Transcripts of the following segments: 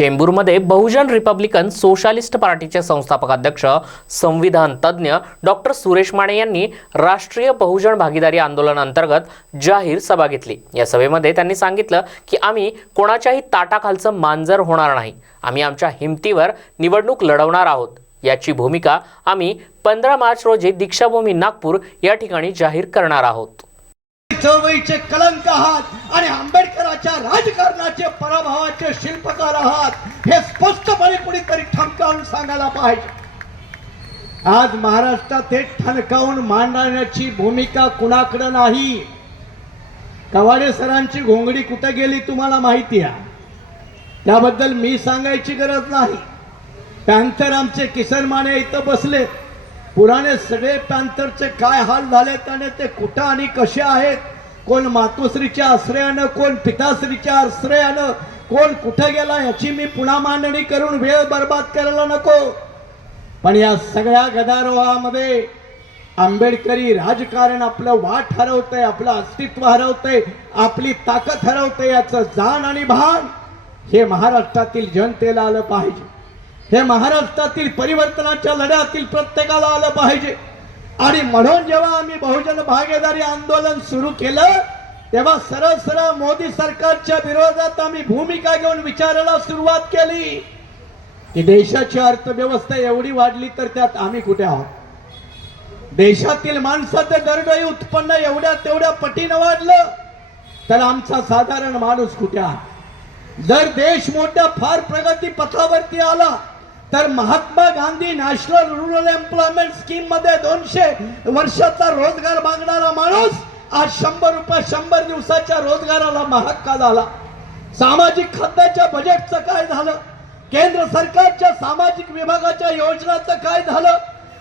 चेंबूरमध्ये बहुजन Republican socialist पार्टीचे संस्थापक अध्यक्ष संविधान तज्ज्ञ डॉक्टर सुरेश माने यांनी राष्ट्रीय बहुजन भागीदारी आंदोलनांतर्गत जाहीर सभा घेतली. या सभेमध्ये त्यांनी सांगितलं की आम्ही कोणाच्याही ताटाखालचं मांजर होणार नाही. आम्ही आमच्या हिमतीवर निवडणूक लढवणार आहोत. याची भूमिका आम्ही पंधरा मार्च रोजी दीक्षाभूमी नागपूर या ठिकाणी जाहीर करणार आहोत. चळवळीचे कलंक आहात आणि आंबेडकरांच्या राजकारणाचे पराभवाचे शिल्पकार आहात हे स्पष्टपणे कुणीतरी ठणकावून सांगायला पाहिजे. आज महाराष्ट्रात हे ठणकावून मांडण्याची भूमिका कुणाकडे नाही? कवाडे सरांची घोंगडी कुठे गेली तुम्हाला माहिती आहे? त्याबद्दल मी सांगायची गरज नाही. पॅन्थर आमचे किसन माने इथं बसले पुराणे सगळे पॅन्थरचे काय हाल झालेत आणि ते कुठं आणि कसे आहेत? कोण मातोश्रीच्या आश्रयानं कोण पिताश्रीच्या आश्रयानं कोण कुठं गेला याची मी पुन्हा मांडणी करून वेळ बर्बाद करायला नको. पण या सगळ्या गदारोहामध्ये आंबेडकरी राजकारण आपलं वाट हरवतंय आपलं अस्तित्व हरवतंय आपली ताकद हरवतंय याचं जाण आणि भान हे महाराष्ट्रातील जनतेला आलं पाहिजे. हे महाराष्ट्रातील परिवर्तनाच्या लढ्यातील प्रत्येकाला आलं पाहिजे. आणि म्हणून जेव्हा आम्ही बहुजन भागीदारी आंदोलन सुरू केलं तेव्हा सरळ सरळ मोदी सरकारच्या विरोधात आम्ही भूमिका घेऊन विचारायला सुरुवात केली. की देशाची अर्थव्यवस्था एवढी वाढली तर त्यात आम्ही कुठे आहोत? देशातील माणसाचं दरडोई उत्पन्न एवढ्या तेवढ्या पटीनं वाढलं तर आमचा साधारण माणूस कुठे आहे? जर देश मोठ्या फार प्रगती पथावरती आला तर Mahatma Gandhi national rural employment स्कीममध्ये दोनशे वर्षाचा रोजगार मागणारा माणूस आज शंभर रुपये शंभर दिवसाच्या रोजगाराला महाग का झाला? सामाजिक खात्याच्या बजेटचं काय झालं? केंद्र सरकारच्या सामाजिक विभागाच्या योजनाचं काय झालं?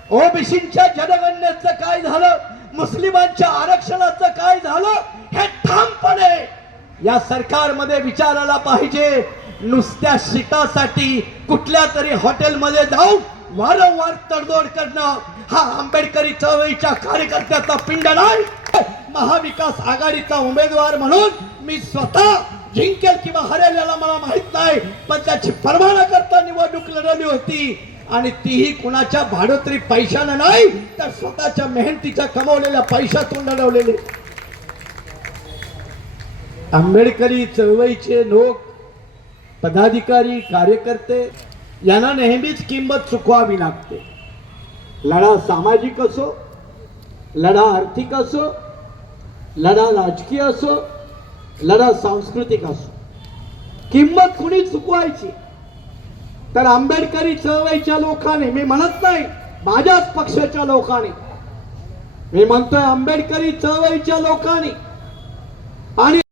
ओबीसीच्या जनगणनेचं काय झालं? मुस्लिमांच्या आरक्षणाचं काय झालं? हे ठामपणे या सरकारमध्ये विचारायला पाहिजे नुसत्या शिटासाठी कुठल्या तरी हॉटेलमध्ये जाऊन वारंवार तडजोड करणं हा आंबेडकरी चळवळीच्या कार्यकर्त्याचा पिंड नाही. महाविकास आघाडीचा उमेदवार म्हणून मी स्वतः जिंकेल किंवा हरेल याला मला माहीत नाही पण त्याची पर्वा न करता निवडणूक लढवली होती. आणि तीही कुणाच्या भाडोत्री पैशानं नाही तर स्वतःच्या मेहनतीच्या कमवलेल्या पैशातून लढवलेली. आंबेडकरी चळवळीचे लोक पदाधिकारी कार्यकर्ते यांना नेहमीच किंमत चुकवावी लागते. लढा सामाजिक असो लढा आर्थिक असो लढा राजकीय असो लढा सांस्कृतिक असो. किंमत कुणी चुकवायची तर आंबेडकरी चळवळीच्या लोकांनी मी म्हणत नाही माझ्याच पक्षाच्या लोकांनी. मी म्हणतोय आंबेडकरी चळवळीच्या लोकांनी. आणि